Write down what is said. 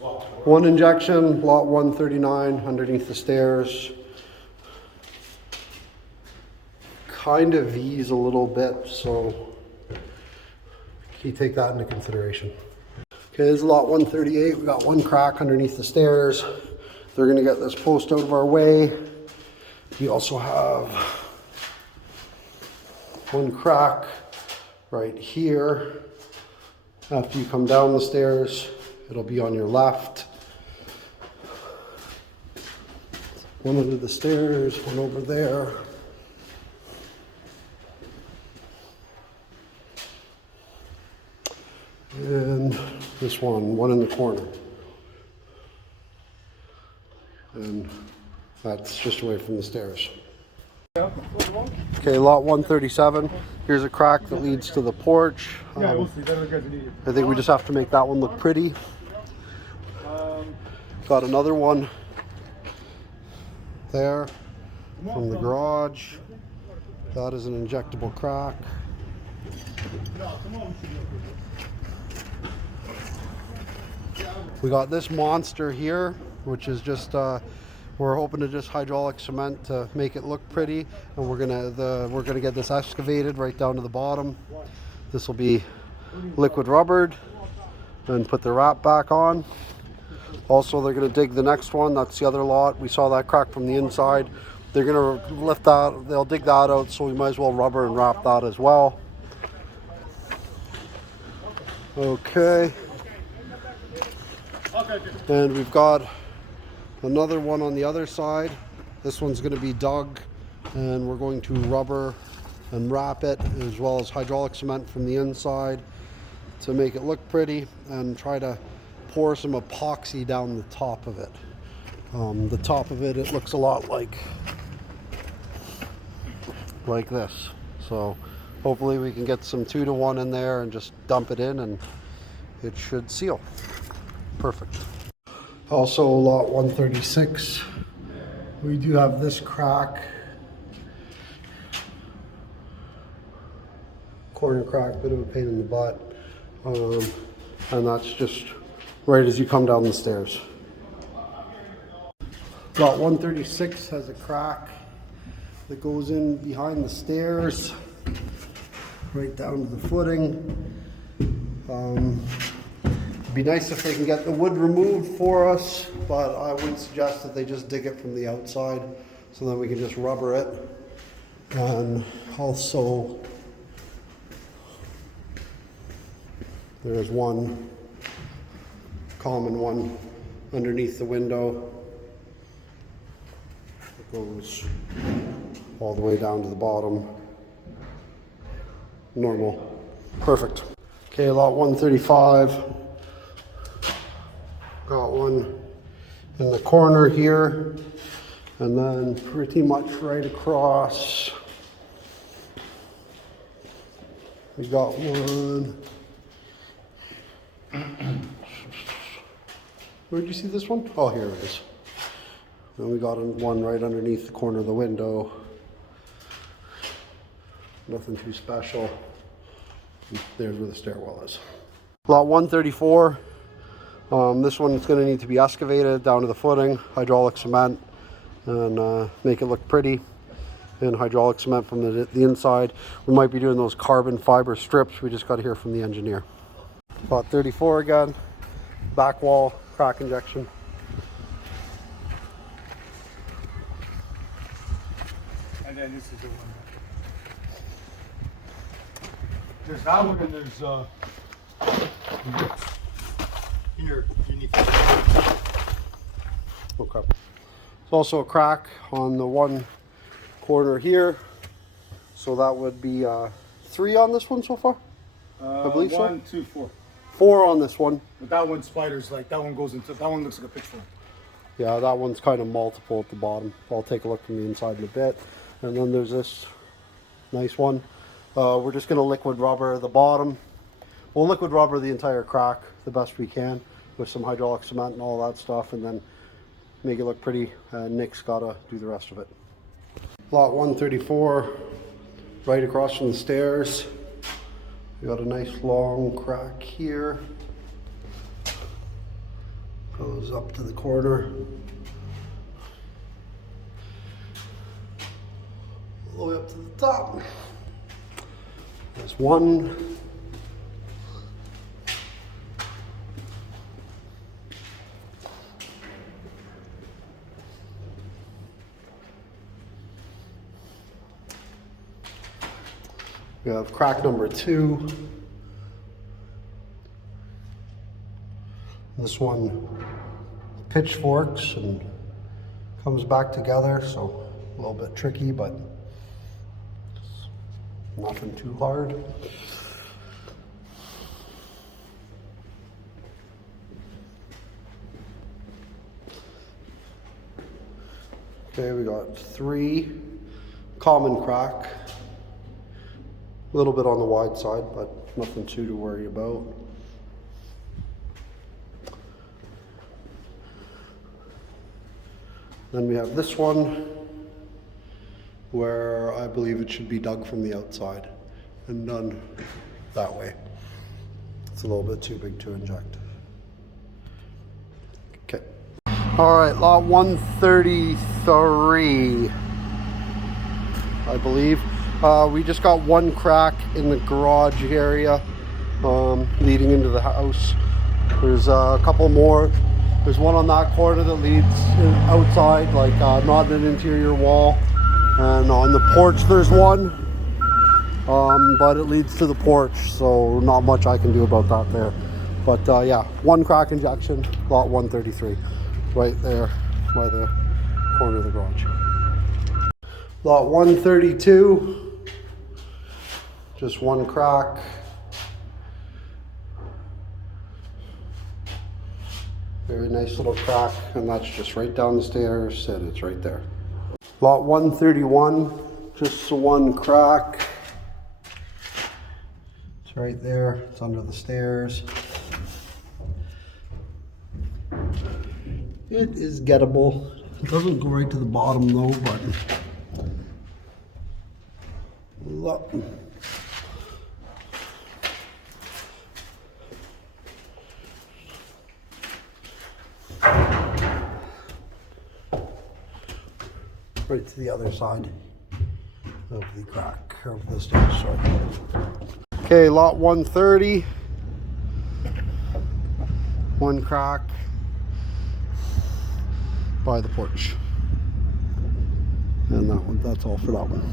One injection, lot 139, underneath the stairs. Kind of V's a little bit, so you take that into consideration. Okay, this is lot 138. We got one crack underneath the stairs. They're gonna get this post out of our way. We also have one crack right here. After you come down the stairs, it'll be on your left. One under the stairs, one over there. And this one in the corner. And that's just away from the stairs. Okay, lot 137. Here's a crack that leads to the porch. I think we just have to make that one look pretty. Got another one there from the garage. That is an injectable crack. We got this monster here, which is just we're hoping to just hydraulic cement to make it look pretty, and we're gonna get this excavated right down to the bottom. This will be liquid rubbered and put the wrap back on. Also, they're gonna dig the next one. That's the other lot. We saw that crack from the inside. They're gonna lift that. They'll dig that out, so we might as well rubber and wrap that as well. Okay. And we've got another one on the other side. This one's going to be dug, and we're going to rubber and wrap it, as well as hydraulic cement from the inside to make it look pretty, and try to pour some epoxy down the top of it. The top of it looks a lot like this. So hopefully we can get some 2-to-1 in there and just dump it in, and it should seal. Perfect. Also, lot 136, we do have this crack, corner crack, bit of a pain in the butt, and that's just right as you come down the stairs. Lot 136 has a crack that goes in behind the stairs, right down to the footing. It'd be nice if they can get the wood removed for us, but I would suggest that they just dig it from the outside, so then we can just rubber it. And also, there's one common one underneath the window. It goes all the way down to the bottom. Normal. Perfect. Okay, lot 135. Got one in the corner here, and then pretty much right across we got one. Where'd you see this one? Oh, here it is. And we got one right underneath the corner of the window. Nothing too special. There's where the stairwell is. Lot 134. This one is going to need to be excavated down to the footing, hydraulic cement, and make it look pretty. And hydraulic cement from the inside. We might be doing those carbon fiber strips. We just got to hear from the engineer. Lot 34 again, back wall, crack injection. And then this is the one. There's that one, and there's here you need to. Okay. There's also a crack on the one corner here, so that would be 3 on this one so far. I believe 1, 2, 4. 4 on this one. But that one spiders like that one goes into that one looks like a pitchfork. Yeah, that one's kind of multiple at the bottom. I'll take a look from the inside in a bit. And then there's this nice one. We're just going to liquid rubber the bottom. We'll liquid rubber the entire crack the best we can with some hydraulic cement and all that stuff, and then make it look pretty. Nick's got to do the rest of it. Lot 134, right across from the stairs. We got a nice long crack here. goes up to the corner. All the way up to the top. There's one. We have crack number 2. This one pitchforks and comes back together, so a little bit tricky, but nothing too hard. Okay, we got 3 common crack. A little bit on the wide side, but nothing too to worry about. Then we have this one, where I believe it should be dug from the outside and done that way. It's a little bit too big to inject. Okay. All right, lot 133, I believe. We just got one crack in the garage area leading into the house. There's a couple more. There's one on that corner that leads outside, like not an interior wall. And on the porch there's one, but it leads to the porch, so not much I can do about that there. But yeah, one crack injection, lot 133, right there by the corner of the garage. Lot 132. Just one crack. Very nice little crack, and that's just right down the stairs, and it's right there. Lot 131, just one crack. It's right there, it's under the stairs. It is gettable. It doesn't go right to the bottom though, but look. Right to the other side of the crack of the stairs. Sorry. Okay, lot 130. One crack by the porch. And that one, that's all for that one.